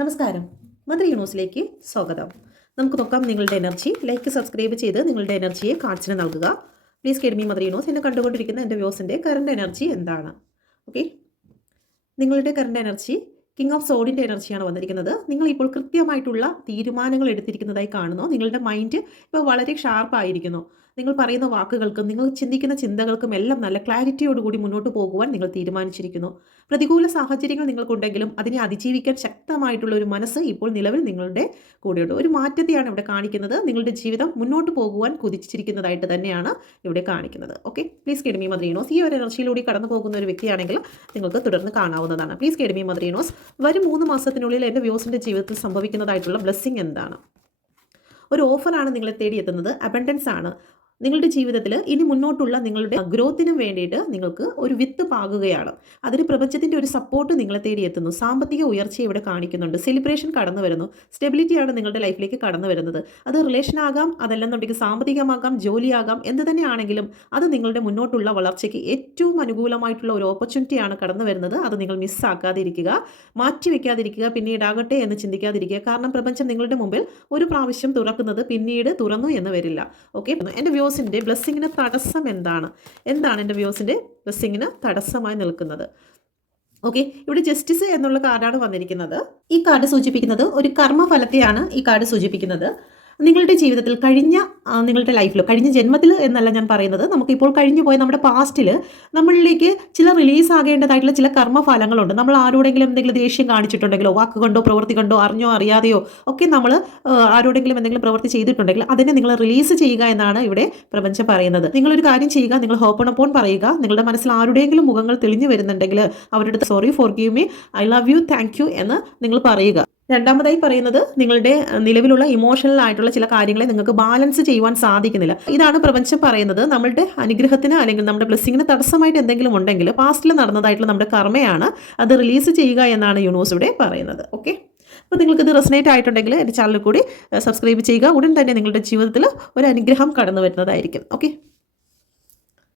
നമസ്കാരം. മദർ യൂണിവേഴ്സിലേക്ക് സ്വാഗതം. നമുക്ക് നോക്കാം നിങ്ങളുടെ എനർജി. ലൈക്ക് സബ്സ്ക്രൈബ് ചെയ്ത് നിങ്ങളുടെ എനർജിയെ കാർഡ്സിന് നൽകുക. Please കേഡ് me mother universe. എന്നെ കണ്ടുകൊണ്ടിരിക്കുന്ന എൻ്റെ വ്യൂസിൻ്റെ കറണ്ട് എനർജി എന്താണ്? ഓക്കെ, നിങ്ങളുടെ കറണ്ട് എനർജി കിങ് ഓഫ് സോഡിൻ്റെ എനർജിയാണ് വന്നിരിക്കുന്നത്. നിങ്ങൾ ഇപ്പോൾ കൃത്യമായിട്ടുള്ള തീരുമാനങ്ങൾ എടുത്തിരിക്കുന്നതായി കാണുന്നു. നിങ്ങളുടെ മൈൻഡ് ഇപ്പോൾ വളരെ ഷാർപ്പായിരിക്കുന്നു. നിങ്ങൾ പറയുന്ന വാക്കുകൾക്കും നിങ്ങൾ ചിന്തിക്കുന്ന ചിന്തകൾക്കും എല്ലാം നല്ല ക്ലാരിറ്റിയോടുകൂടി മുന്നോട്ട് പോകുവാൻ നിങ്ങൾ തീരുമാനിച്ചിരിക്കുന്നു. പ്രതികൂല സാഹചര്യങ്ങൾ നിങ്ങൾക്കുണ്ടെങ്കിലും അതിനെ അതിജീവിക്കാൻ ശക്തമായിട്ടുള്ള ഒരു മനസ്സ് ഇപ്പോൾ നിലവിൽ നിങ്ങളുടെ കൂടെയുണ്ട്. ഒരു മാറ്റത്തെയാണ് ഇവിടെ കാണിക്കുന്നത്. നിങ്ങളുടെ ജീവിതം മുന്നോട്ട് പോകുവാൻ കുതിച്ചിരിക്കുന്നതായിട്ട് തന്നെയാണ് ഇവിടെ കാണിക്കുന്നത്. Okay, please കേഡ്മി മദ്രീനോസ്. ഈ ഒരു എനർജിയിലൂടെ കടന്നു പോകുന്ന ഒരു വ്യക്തിയാണെങ്കിൽ നിങ്ങൾക്ക് തുടർന്ന് കാണാവുന്നതാണ്. പ്ലീസ് കേഡ്മി മദ്രീനോസ്. വരും 3 മാസത്തിനുള്ളിൽ എൻ്റെ വ്യൂസിൻ്റെ ജീവിതത്തിൽ സംഭവിക്കുന്നതായിട്ടുള്ള ബ്ലെസ്സിങ് എന്താണ്? ഒരു ഓഫറാണ് നിങ്ങളെ തേടിയെത്തുന്നത്. അബണ്ടൻസ് ആണ്. നിങ്ങളുടെ ജീവിതത്തിൽ ഇനി മുന്നോട്ടുള്ള നിങ്ങളുടെ ഗ്രോത്തിനും വേണ്ടിയിട്ട് നിങ്ങൾക്ക് ഒരു വിത്ത് പാകുകയാണ്. അതിന് പ്രപഞ്ചത്തിൻ്റെ ഒരു സപ്പോർട്ട് നിങ്ങളെ തേടിയെത്തുന്നു. സാമ്പത്തിക ഉയർച്ച ഇവിടെ കാണിക്കുന്നുണ്ട്. സെലിബ്രേഷൻ കടന്നു വരുന്നു. സ്റ്റെബിലിറ്റിയാണ് നിങ്ങളുടെ ലൈഫിലേക്ക് കടന്നു വരുന്നത്. അത് റിലേഷൻ ആകാം, അതല്ലെന്നുണ്ടെങ്കിൽ സാമ്പത്തികമാകാം, ജോലിയാകാം, എന്ത് തന്നെയാണെങ്കിലും അത് നിങ്ങളുടെ മുന്നോട്ടുള്ള വളർച്ചയ്ക്ക് ഏറ്റവും അനുകൂലമായിട്ടുള്ള ഒരു ഓപ്പർച്യൂണിറ്റിയാണ് കടന്നു വരുന്നത്. അത് നിങ്ങൾ മിസ്സാക്കാതിരിക്കുക, മാറ്റിവെക്കാതിരിക്കുക, പിന്നീടാകട്ടെ എന്ന് ചിന്തിക്കാതിരിക്കുക. കാരണം പ്രപഞ്ചം നിങ്ങളുടെ മുമ്പിൽ ഒരു പ്രാവശ്യം തുറക്കുന്നത് പിന്നീട് തുറന്നു എന്ന് വരില്ല. ഓക്കെ, എൻ്റെ വ്യൂസിൻ്റെ ബ്ലെസ്സിങ്ങിന് തടസ്സം എന്താണ്? എൻ്റെ വ്യൂസിൻ്റെ ബ്ലെസ്സിങ്ങിന് തടസ്സമായി നിൽക്കുന്നത്? ഓക്കെ, ഇവിടെ ജസ്റ്റിസ് എന്നുള്ള കാർഡാണ് വന്നിരിക്കുന്നത്. ഈ കാർഡ് സൂചിപ്പിക്കുന്നത് ഒരു കർമ്മഫലത്തെയാണ് ഈ കാർഡ് സൂചിപ്പിക്കുന്നത്. നിങ്ങളുടെ ജീവിതത്തിൽ നിങ്ങളുടെ ലൈഫിൽ കഴിഞ്ഞ ജന്മത്തിൽ എന്നല്ല ഞാൻ പറയുന്നത്, നമുക്കിപ്പോൾ കഴിഞ്ഞു പോയ നമ്മുടെ പാസ്റ്റിൽ നമ്മളിലേക്ക് ചില റിലീസ് ആകേണ്ടതായിട്ടുള്ള ചില കർമ്മഫലങ്ങളുണ്ട്. നമ്മൾ ആരോടെങ്കിലും എന്തെങ്കിലും ദേഷ്യം കാണിച്ചിട്ടുണ്ടെങ്കിലോ, വാക്കുകൊണ്ടോ പ്രവൃത്തി കൊണ്ടോ അറിഞ്ഞോ അറിയാതെയോ ഒക്കെ നമ്മൾ ആരോടെങ്കിലും എന്തെങ്കിലും പ്രവൃത്തി ചെയ്തിട്ടുണ്ടെങ്കിൽ അതിനെ നിങ്ങൾ റിലീസ് ചെയ്യുക എന്നാണ് ഇവിടെ പ്രപഞ്ചം പറയുന്നത്. നിങ്ങളൊരു കാര്യം ചെയ്യുക, നിങ്ങൾ ഹോപ്പണപ്പോൺ പറയുക. നിങ്ങളുടെ മനസ്സിൽ ആരുടെയെങ്കിലും മുഖങ്ങൾ തെളിഞ്ഞു വരുന്നുണ്ടെങ്കിൽ അവരുടെ അടുത്ത് sorry, forgive me, I love you, thank you എന്ന് നിങ്ങൾ പറയുക. രണ്ടാമതായി പറയുന്നത് നിങ്ങളുടെ നിലവിലുള്ള ഇമോഷണൽ ആയിട്ടുള്ള ചില കാര്യങ്ങളെ നിങ്ങൾക്ക് ബാലൻസ് ചെയ്യുവാൻ സാധിക്കുന്നില്ല. ഇതാണ് പ്രപഞ്ചം പറയുന്നത്. നമ്മളുടെ അനുഗ്രഹത്തിന് അല്ലെങ്കിൽ നമ്മുടെ ബ്ലെസ്സിങ്ങിന് തടസ്സമായിട്ട് എന്തെങ്കിലും ഉണ്ടെങ്കിൽ പാസ്റ്റിൽ നടന്നതായിട്ടുള്ള നമ്മുടെ കർമ്മയാണ്, അത് റിലീസ് ചെയ്യുക എന്നാണ് യൂണിവേഴ്സ് ഇവിടെ പറയുന്നത്. ഓക്കെ, അപ്പോൾ നിങ്ങൾക്കിത് റെസനേറ്റ് ആയിട്ടുണ്ടെങ്കിൽ എൻ്റെ ചാനൽ കൂടി സബ്സ്ക്രൈബ് ചെയ്യുക. ഉടൻ തന്നെ നിങ്ങളുടെ ജീവിതത്തിൽ ഒരു അനുഗ്രഹം കടന്നു വരുന്നതായിരിക്കും. ഓക്കെ.